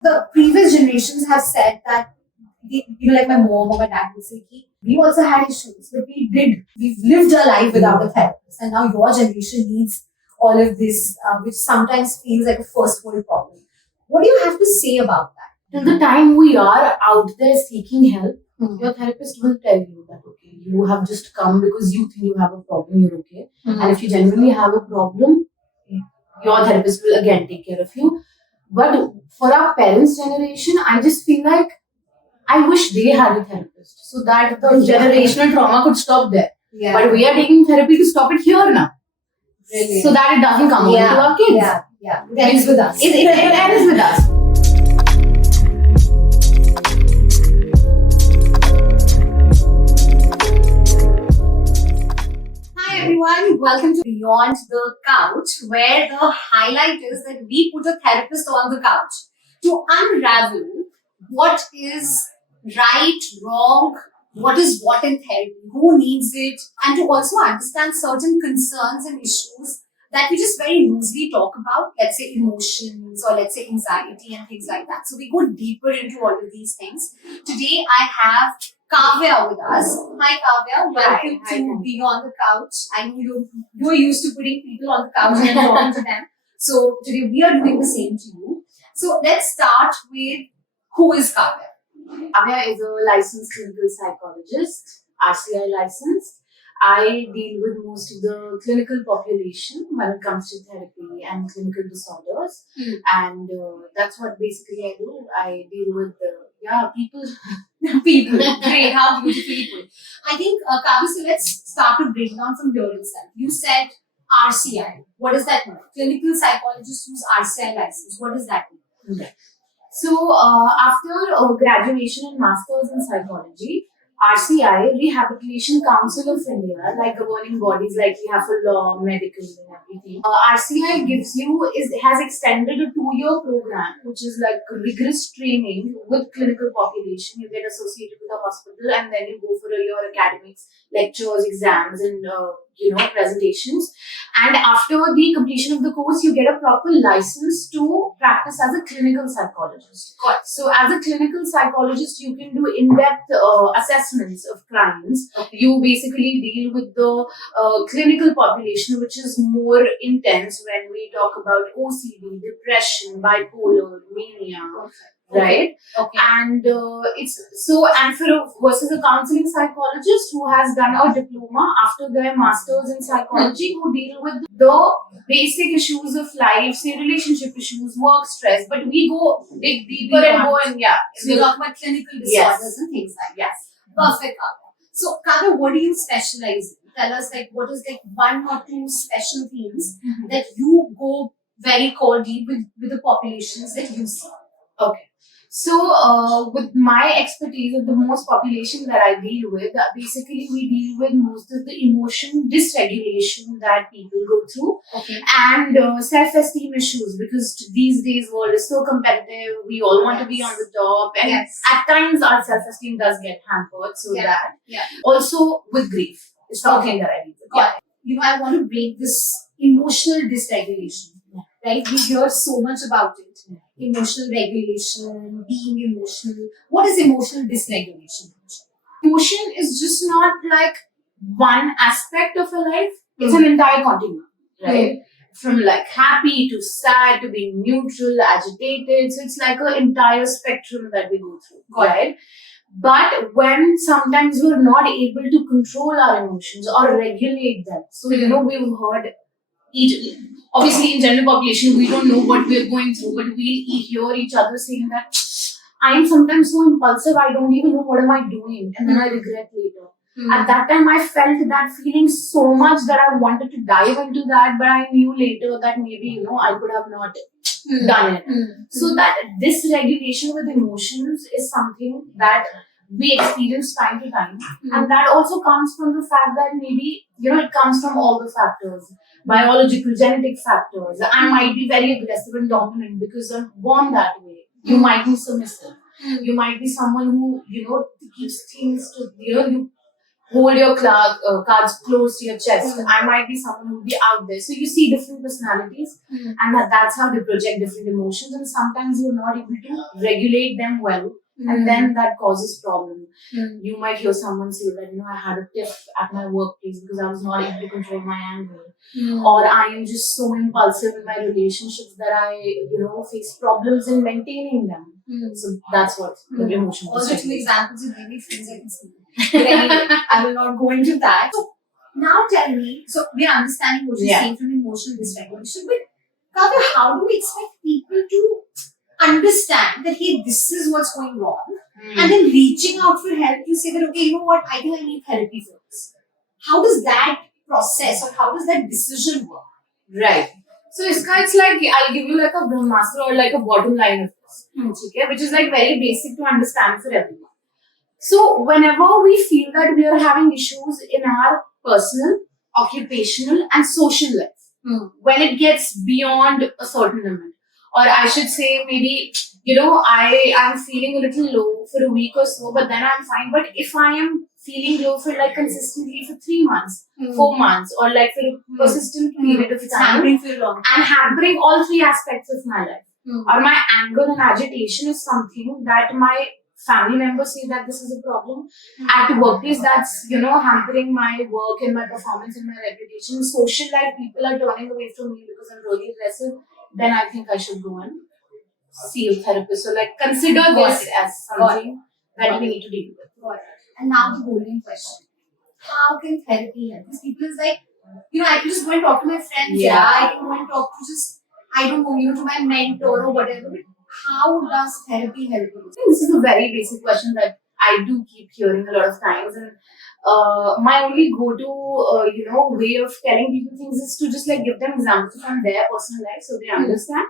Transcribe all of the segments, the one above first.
The previous generations have said that, like my mom or my dad would say, we also had issues, but we've lived our life without a therapist, and now your generation needs all of this, which sometimes feels like a first world problem. What do you have to say about that? Till the time we are out there seeking help, your therapist will tell you that, okay, you have just come because you think you have a problem, you're okay. And if you genuinely have a problem, your therapist will again take care of you. But for our parents' generation, I just feel like I wish they had a therapist so that the generational trauma could stop there. Yeah. But we are taking therapy to stop it here now. Really? So that it doesn't come over to our kids. Yeah. It ends with us. It ends with us. Hi everyone, welcome to Beyond the Couch, where the highlight is that we put a therapist on the couch to unravel what is right, wrong, what is what in therapy, who needs it, and to also understand certain concerns and issues that we just very loosely talk about, let's say emotions or let's say anxiety and things like that. So we go deeper into all of these things. Today I have Kavya with us. Hi Kavya, welcome to Being on the Couch. I know you're used to putting people on the couch and talking to them. So today we are doing the same to you. So let's start with, who is Kavya? Kavya is a licensed clinical psychologist, RCI licensed. I deal with most of the clinical population when it comes to therapy and clinical disorders. And that's what basically I do. I deal with people. People. Great. How beautiful people. I think, Kavya, so let's start to break down from here itself. You said RCI. What does that mean? Clinical psychologist who's RCI licensed. What does that mean? Okay. So, after graduation and masters in psychology, RCI, Rehabilitation Council of India, like governing bodies like we have for law, medical and everything. RCI has extended a 2-year program, which is like rigorous training with clinical population. You get associated with a hospital and then you go for a year academics, lectures, exams and presentations. And after the completion of the course, you get a proper license to practice as a clinical psychologist. So as a clinical psychologist, you can do in-depth assessments of clients. Okay. You basically deal with the clinical population, which is more intense when we talk about OCD, depression, bipolar, mania. Okay. Right? Okay. And versus a counseling psychologist who has done a diploma after their masters in psychology, who deal with the basic issues of life, say relationship issues, work stress, but we go dig deeper and go and so we talk about clinical disorders and things like that. Yes. Perfect, Kavya. So Kavya, what do you specialize in? Tell us what is one or two special themes that you go very core deep with the populations that you see. Okay. So, with my expertise of the most population that I deal with, basically we deal with most of the emotion dysregulation that people go through. Okay. And self-esteem issues, because these days world is so competitive, we all want to be on the top, and at times our self-esteem does get hampered, so that. Yeah. Also with grief, it's something that I deal with. I want to break this emotional dysregulation. Right? We hear so much about it. Emotional regulation, being emotional. What is emotional dysregulation? Emotion is just not like one aspect of a life. It's an entire continuum, right? From like happy to sad to being neutral, agitated. So it's like an entire spectrum that we go through, right? But when sometimes we're not able to control our emotions or regulate them. So, we've heard obviously in general population, we don't know what we're going through, but we hear each other saying that I am sometimes so impulsive, I don't even know what am I doing, and then I regret later. At that time, I felt that feeling so much that I wanted to dive into that, but I knew later that maybe, I could have not done it. So that dysregulation with emotions is something that we experience time to time. And that also comes from the fact that maybe, it comes from all the factors. Biological, genetic factors. I might be very aggressive and dominant because I'm born that way. You might be submissive. You might be someone who, keeps things to, hold your cards close to your chest. I might be someone who will be out there. So you see different personalities, and that's how they project different emotions. And sometimes you're not able to regulate them well, and then that causes problem. You might hear someone say that, I had a tiff at my workplace because I was not able to control my anger, or I am just so impulsive in my relationships that I, face problems in maintaining them. So that's what the emotion. Also, two examples of maybe things I can see. But anyway, I will not go into that. So now tell me, so we are understanding what you're saying from emotional dysregulation, but Kavya, how do we expect people to understand that, hey, this is what's going wrong, and then reaching out for help to say that, okay, you know what, I think I need therapy for this. How does that process or how does that decision work? Right. So it's like, I'll give you like a Brahmastra or like a bottom line of this, okay, which is like very basic to understand for everyone. So whenever we feel that we are having issues in our personal, occupational and social life, when it gets beyond a certain limit, or I should say maybe, I am feeling a little low for a week or so, but then I'm fine. But if I am feeling low for like consistently for 3 months, 4 months, or like for a persistent period of time, and hampering all 3 aspects of my life, or my anger and agitation is something that my family members say that this is a problem. At workplace, that's, hampering my work and my performance and my reputation. Social life, people are turning away from me because I'm really aggressive. Then I think I should go and see a therapist. So like consider this as something that we need to deal with. Got it. And now the golden question. How can therapy help? Because people is like, I can just go and talk to my friends. I can go and talk to just, I don't know, to my mentor or whatever. But how does therapy help you? This is a very basic question that I do keep hearing a lot of times, and my only go-to, way of telling people things is to just like give them examples from their personal life so they understand.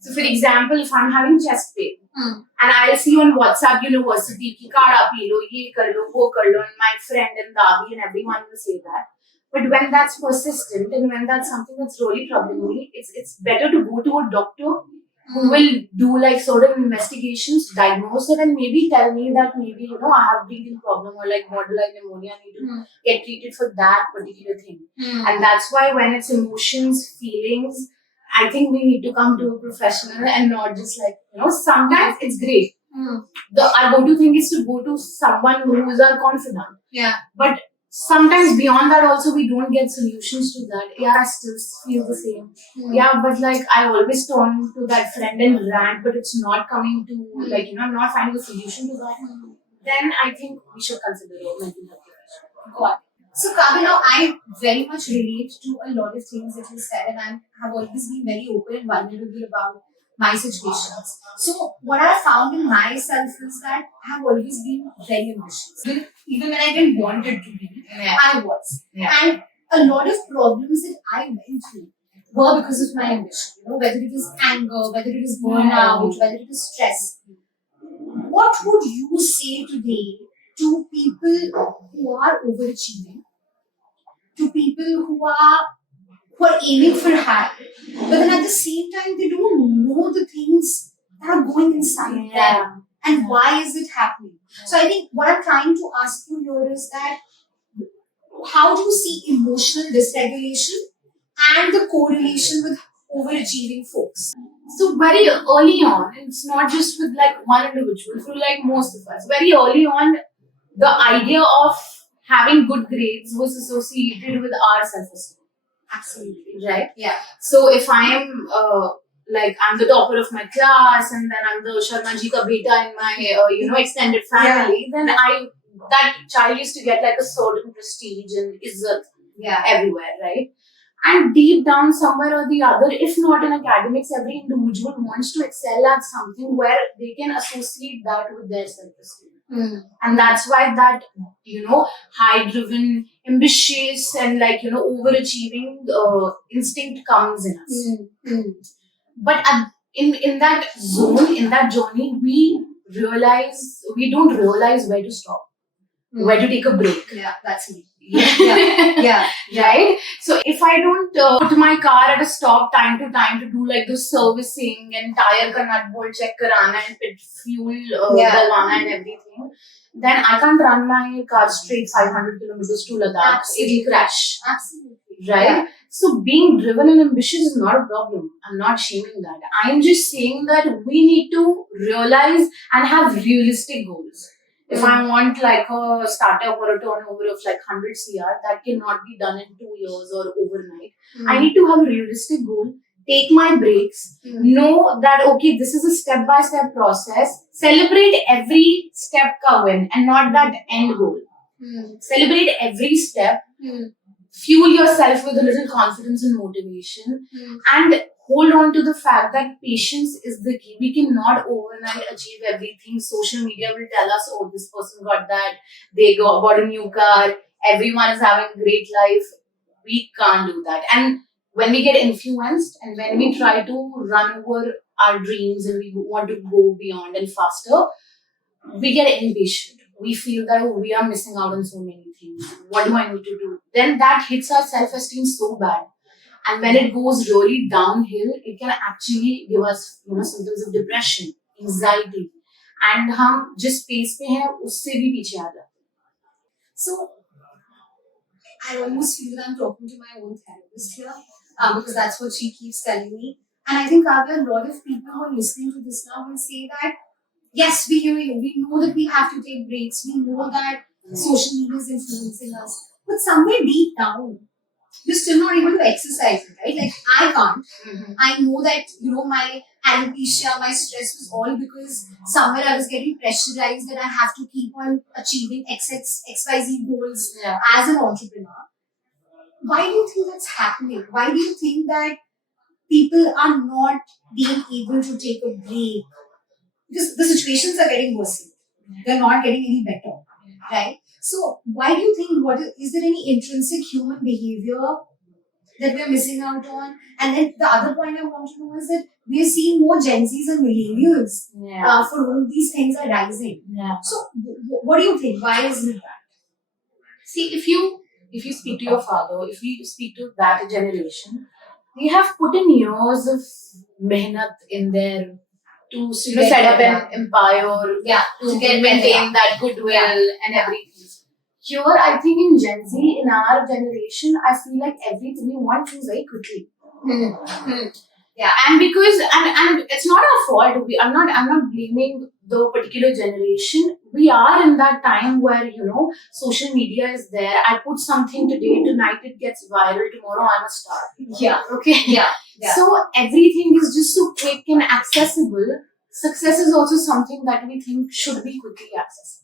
So, for example, if I'm having chest pain and I'll see on WhatsApp University ki kada pee lo, ye kar lo, wo kar lo, and my friend and Dabi and everyone will say that. But when that's persistent and when that's something that's really troubling me, it's better to go to a doctor who will do like sort of investigations, diagnose it, and maybe tell me that maybe, I have breathing problem or like borderline pneumonia, I need to get treated for that particular thing. And that's why when it's emotions, feelings, I think we need to come to a professional and not just like, sometimes it's great. Our go-to thing is to go to someone who is our confidant. Yeah. But sometimes beyond that also we don't get solutions to that. I still feel the same. But like I always turn to that friend and rant, but it's not coming to like, I'm not finding a solution to that. Then I think we should consider a mental health professional. Got it. So Kavya, now I very much relate to a lot of things that you said, and I have always been very open and vulnerable about my situations. So what I found in myself is that I have always been very ambitious. Even when I didn't want it to be, I was. And a lot of problems that I went through were because of my ambition. Whether it is anger, whether it is burnout, whether it is stress. What would you say today to people who are overachieving, to people who are aiming for high, but then at the same time they don't know the things that are going inside them and why is it happening? So I think what I'm trying to ask you here is that how do you see emotional dysregulation and the correlation with overachieving folks? So very early on, it's not just with like one individual, through like most of us, very early on, the idea of having good grades was associated with our self-esteem. Absolutely. Right? Yeah. So if I am I'm the topper of my class and then I'm the Sharma ji ka beta in my extended family, then that child used to get like a certain prestige and izzat everywhere, right? And deep down somewhere or the other, if not in academics, every individual wants to excel at something where they can associate that with their self-esteem. And that's why that, high-driven, ambitious and overachieving instinct comes in us. But in that zone, in that journey, we don't realize where to stop, where to take a break. Yeah, that's me. Right? So if I don't put my car at a stop time to time to do like the servicing and tire ka nut bolt check karana and pit fuel dalwana and everything, then I can't run my car straight 500 kilometers to Ladakh. Absolutely. It'll crash. Absolutely. Right? Yeah. So being driven and ambitious is not a problem. I'm not shaming that. I'm just saying that we need to realize and have realistic goals. If I want like a startup or a turnover of like 100 CR, that cannot be done in 2 years or overnight. I need to have a realistic goal, take my breaks, know that okay, this is a step-by-step process. Celebrate every step, Kavya, and not that end goal. Celebrate every step. Fuel yourself with a little confidence and motivation, and hold on to the fact that patience is the key. We cannot overnight achieve everything. Social media will tell us, oh, this person got that, they bought a new car, everyone is having a great life. We can't do that. And when we get influenced and when we try to run over our dreams and we want to go beyond and faster, we get impatient. We feel that we are missing out on so many things. What do I need to do? Then that hits our self-esteem so bad. And when it goes really downhill, it can actually give us symptoms of depression, anxiety. And हम जिस space पे हैं उससे भी पीछे आ जाते हैं. So I almost feel that I'm talking to my own therapist here, because that's what she keeps telling me. And I think Kavya, a lot of people who are listening to this now will say that yes, we hear you. We know that we have to take breaks. We know that social media is influencing us. But somewhere deep down, you're still not able to exercise it, right? Like, I can't. I know that, my alopecia, my stress was all because somewhere I was getting pressurized that I have to keep on achieving XYZ goals as an entrepreneur. Why do you think that's happening? Why do you think that people are not being able to take a break? Because the situations are getting worse. They're not getting any better, right? So why do you think, is there any intrinsic human behavior that we're missing out on? And then the other point I want to know is that we're seeing more Gen Zs and millennials for whom these things are rising. Yeah. So what do you think? Why is it that? See, if you speak to your father, if you speak to that generation, they have put in years of mehnat in their to set up an empire, to maintain that goodwill and everything. Here, I think in Gen Z, in our generation, I feel like everything we want things very quickly. Yeah, and because and it's not our fault. I'm not blaming the particular generation. We are in that time where social media is there. I put something today, tonight it gets viral. Tomorrow I'm a star. Yeah. Okay. Yeah. So everything is just so quick and accessible. Success is also something that we think should be quickly accessible.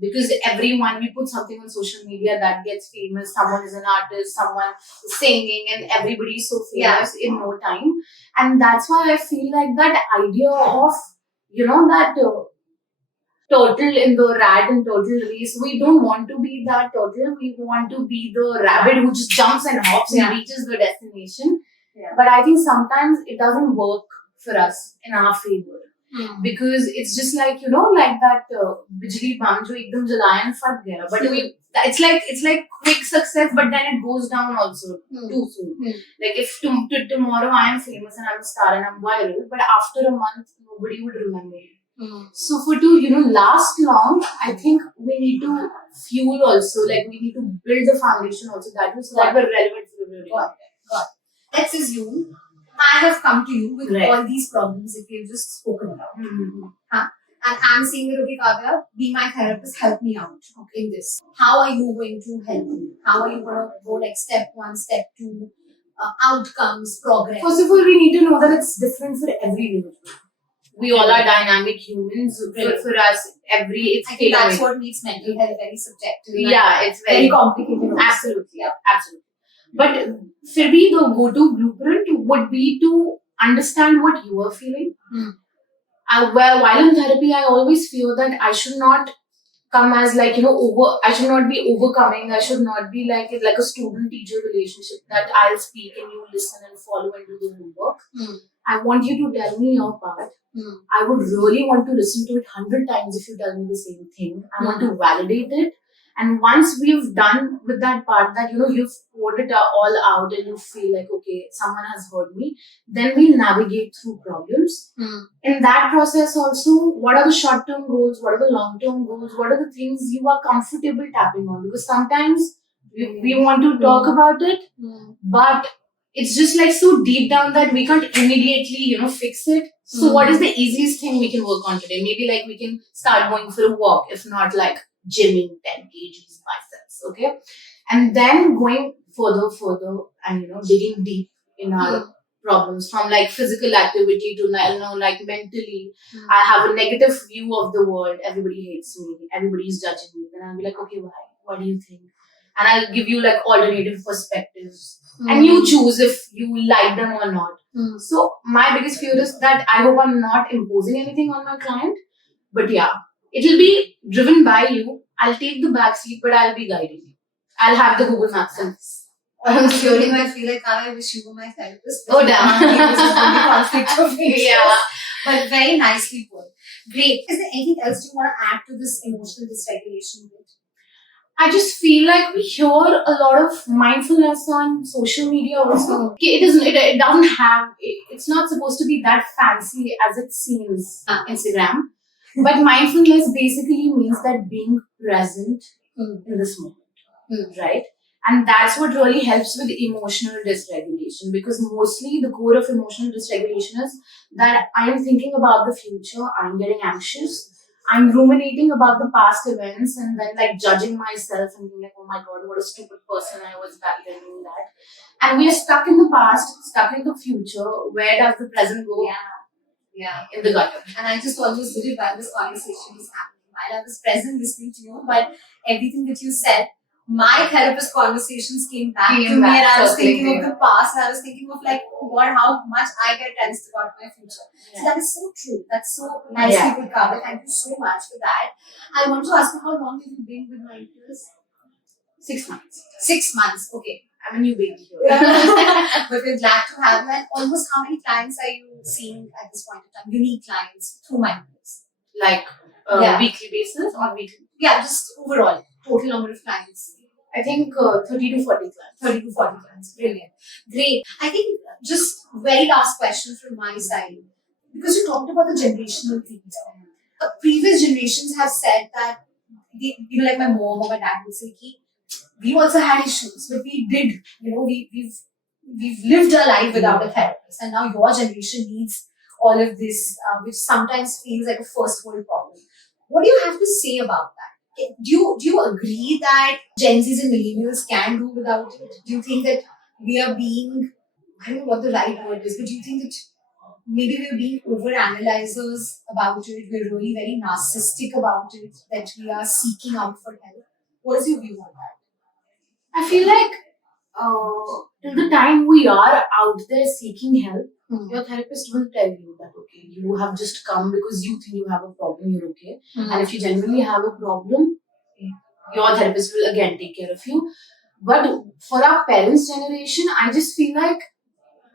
Because everyone, we put something on social media that gets famous. Someone is an artist, someone is singing, and everybody is so famous in no time. And that's why I feel like that idea of that turtle in the rat and turtle race. We don't want to be that turtle. We want to be the rabbit who just jumps and hops and reaches the destination. But I think sometimes it doesn't work for us in our favor. Because it's just like like that bijli bam jo ekdam jalaya and fat gaya, but it's like quick success, but then it goes down also too soon. Like if tomorrow I am famous and I'm a star and I'm viral, but after a month nobody would remember me. So for to last long, I think we need to fuel also, like we need to build the foundation also that we're relevant for the real. God. Let's assume I have come to you with all these problems that we've just spoken about. And I'm saying that, okay, Kavya, be my therapist, help me out in this. How are you going to help me? How are you going to go like step 1, step 2, outcomes, progress? First of all, we need to know that it's different for every individual. We all are dynamic humans. For us, I think that's what makes mental health very subjective. It's very complicated. Absolutely. But for me, the go-to blueprint would be to understand what you are feeling. While in therapy, I always feel that I should not come as like, I should not be overcoming. I should not be like a student-teacher relationship that I'll speak and you listen and follow and do the homework. I want you to tell me your part. I would really want to listen to it 100 times if you tell me the same thing. I want to validate it. And once we've done with that part, that you've poured it all out and you feel like, okay, someone has heard me, then we'll navigate through problems. In that process also, what are the short-term goals, what are the long-term goals, what are the things you are comfortable tapping on? Because sometimes we want to talk about it, but it's just like so deep down that we can't immediately fix it. So what is the easiest thing we can work on today? Maybe like we can start going for a walk, if not like gymming 10 kgs biceps, okay? And then going further and digging deep in our problems, from like physical activity to like mentally. I have a negative view of the world. Everybody hates me. Everybody's judging me. Then I'll be like, okay, why? What do you think? And I'll give you like alternative perspectives, and you choose if you like them or not. So my biggest fear is that I hope I'm not imposing anything on my client, but yeah, it'll be driven by you. I'll take the back seat, but I'll be guiding you. I'll have the Google Maps and Hearing, I feel like I wish you were my therapist. Oh damn! This is going to be conflict of interest. Yeah, but very nicely put. Great. Is there anything else you want to add to this emotional dysregulation bit? I just feel like we hear a lot of mindfulness on social media also. It doesn't have, it's not supposed to be that fancy as it seems on Instagram. But mindfulness basically means that being present in this moment, right? And that's what really helps with emotional dysregulation, because mostly the core of emotional dysregulation is that I am thinking about the future, I'm getting anxious, I'm ruminating about the past events, and then like judging myself and being like, oh my god, what a stupid person I was back then doing that. And we are stuck in the past, stuck in the future. Where does the present go? Yeah. In the gutter. And I just almost did it while this conversation was happening. While I was present listening to you, but everything that you said, my therapist conversations came back to me, and I was thinking of the past, and I was thinking of like, oh God, how much I get tensed about my future. Yeah. So that is so true. That's so nicely put, Kavya. Thank you so much for that. I want to ask you, how long have you been with MindPeers? 6 months. 6 months. Okay. I'm a new baby here. But we're glad to have you. And almost how many clients are you seeing at this point in time? Unique clients through MindPeers? Like weekly basis or weekly? Yeah, just overall. Total number of clients. I think 30 to 40 clients. 30 to 40 clients. Brilliant. Great. I think just very last question from my side. Because you talked about the generational things. Previous generations have said that, like my mom or my dad would say, we also had issues, but we did, we've lived our life without a therapist, and now your generation needs all of this, which sometimes feels like a first world problem. What do you have to say about that? Do you agree that Gen Zs and millennials can do without it? Do you think that we are being, I don't know what the right word is, but do you think that maybe we're being over-analyzers about it, we're really very narcissistic about it, that we are seeking out for help? What is your view on that? I feel like till the time we are out there seeking help, your therapist will tell you that, okay, you have just come because you think you have a problem, you're okay. And if you genuinely have a problem, your therapist will again take care of you. But for our parents' generation, I just feel like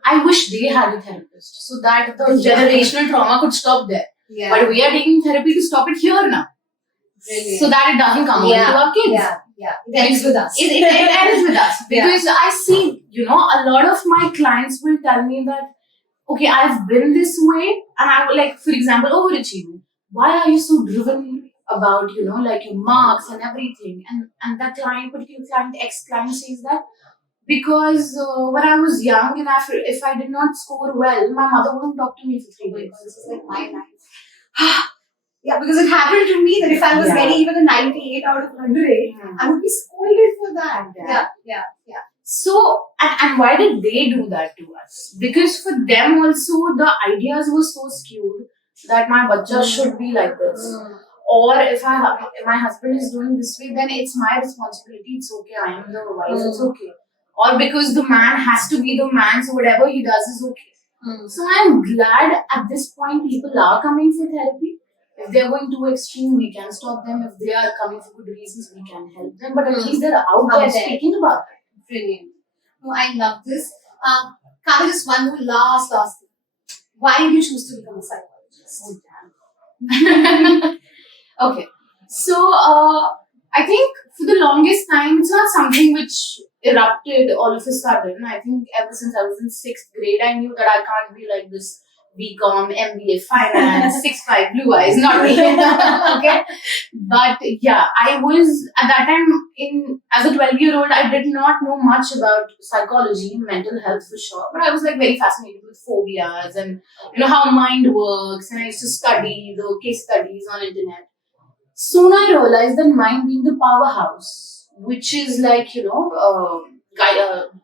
I wish they had a therapist so that the generational trauma could stop there. Yeah. But we are taking therapy to stop it here now. Really? So that it doesn't come on to our kids. Yeah. It ends with us. It ends with us. Because I see, a lot of my clients will tell me that, okay, I've been this way, and I will, like, for example, overachieving. Why are you so driven about, like your marks and everything? And that particular client, ex-client says that because when I was young and if I did not score well, my mother wouldn't talk to me for 3 days. This is like my life. Yeah, because it happened to me that if I was getting even a 98 out of 100, I would be scolded for that. Yeah. So, and why did they do that to us? Because for them also, the ideas were so skewed that my bacha should be like this. Or if my husband is doing this way, then it's my responsibility. It's okay. I am the wife. It's okay. Or because the man has to be the man, so whatever he does is okay. So I'm glad at this point people are coming for therapy. If they are going too extreme, we can stop them. If they are coming for good reasons, we can help them. But at least they're out there speaking about it. Brilliant. No, I love this. Kavya, just one more last thing. Why did you choose to become a psychologist? Oh, damn. Okay. So, I I think for the longest time, it's not something which erupted all of a sudden. I think ever since I was in 6th grade, I knew that I can't be like this BCom, MBA, finance, 6'5", blue eyes, not me. Okay. But yeah, I was at that time as a 12-year-old, I did not know much about psychology, mental health for sure. But I was like very fascinated with phobias and how mind works, and I used to study the case studies on internet. Soon I realized that mind being the powerhouse, which is like,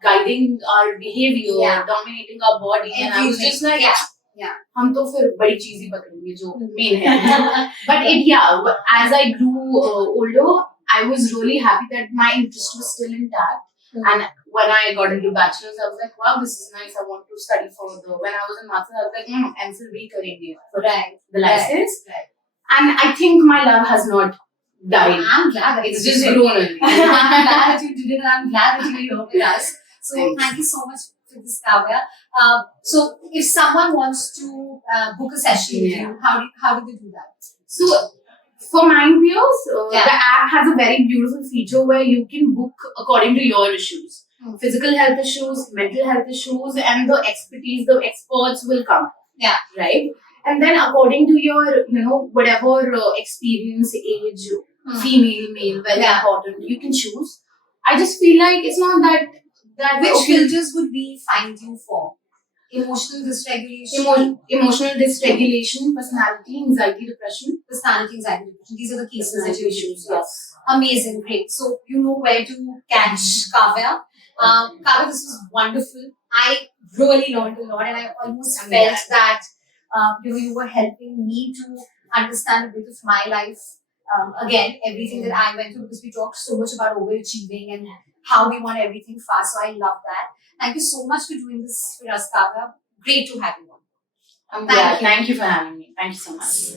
guiding our behavior, dominating our body. And I was just like, हम तो फिर बड़ी चीज ही पकड़ेंगे जो main है. But as I grew older, I was really happy that my interest was still intact. And when I got into bachelor's, I was like, wow, this is nice. I want to study further. When I was in master's, I was like, MPhil bhi karenge for the license. Right. And I think my love has not died. I'm glad that it's just grown on me. I'm glad that you did it, and I'm glad that you're here with us. So thank you so much for this, Kavya. So if someone wants to book a session with you, how do they do that? So for MindPeers, the app has a very beautiful feature where you can book according to your issues. Physical health issues, mental health issues, and the expertise, the experts will come. Yeah. Right? And then according to your, whatever experience, age, female, male, very important, you can choose. I just feel like it's not that which filters would we find you for? Emotional dysregulation? Emotional dysregulation, personality, anxiety, depression. Personality, anxiety, depression. These are the cases that you choose. Yes. Amazing, great. So you know where to catch Kavya. Kavya, this was wonderful. I really learned a lot, and I almost felt that you were helping me to understand a bit of my life. Again, everything that I went through, because we talked so much about overachieving and how we want everything fast. So I love that. Thank you so much for doing this for us, Kavya. Great to have you on. Thank you for having me. Thank you so much.